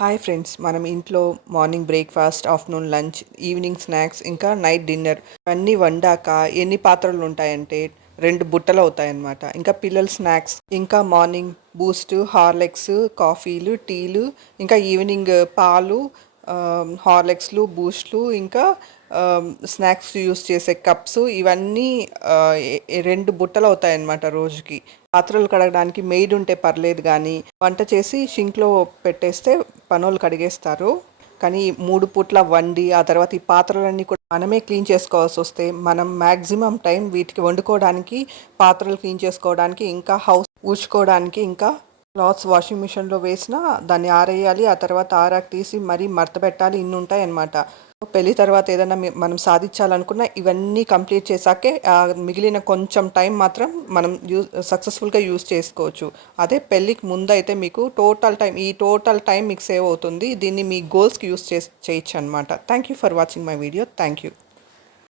Hi friends, మనం ఇంట్లో morning breakfast, afternoon lunch, evening snacks, ఇంకా నైట్ డిన్నర్ అన్నీ వండాక ఎన్ని పాత్రలు ఉంటాయంటే 2 బుట్టలు అవుతాయన్నమాట. ఇంకా పిల్లల స్నాక్స్, ఇంకా మార్నింగ్ బూస్ట్, హార్లిక్స్, కాఫీలు, టీలు, ఇంకా ఈవినింగ్ పాలు, హార్లిక్స్లు, బూస్ట్లు, ఇంకా స్నాక్స్ యూస్ చేసే కప్స్, ఇవన్నీ 2 బుట్టలు అవుతాయన్నమాట రోజుకి. పాత్రలు కడగడానికి మెయిడ్ ఉంటే పర్లేదు కానీ వంట చేసి షింక్లో పెట్టేస్తే పనోళ్ళు కడిగేస్తారు. కానీ 3 పూట్ల వండి ఆ తర్వాత ఈ పాత్రలన్నీ కూడా మనమే క్లీన్ చేసుకోవాల్సి వస్తే మనం మ్యాక్సిమం టైం వీటికి వండుకోవడానికి, పాత్రలు క్లీన్ చేసుకోవడానికి, ఇంకా హౌస్ ఊడ్చుకోవడానికి, ఇంకా క్లాత్స్ వాషింగ్ మిషన్లో వేసినా దాన్ని ఆరేయాలి. ఆ తర్వాత ఆరాక తీసి మరీ మడత పెట్టాలి. ఇన్ని ఉంటాయన్నమాట. పెళ్లి తర్వాత ఏదైనా మనం సాధించాలనుకున్న ఇవన్నీ కంప్లీట్ చేశాకే మిగిలిన కొంచెం టైం మాత్రం మనం సక్సెస్ఫుల్గా యూస్ చేసుకోవచ్చు. అదే పెళ్ళికి ముందు అయితే మీకు టోటల్ టైం మీకు సేవ్ అవుతుంది. దీన్ని మీ గోల్స్కి యూస్ చేయొచ్చు అనమాట. Thank you for watching my video. Thank you.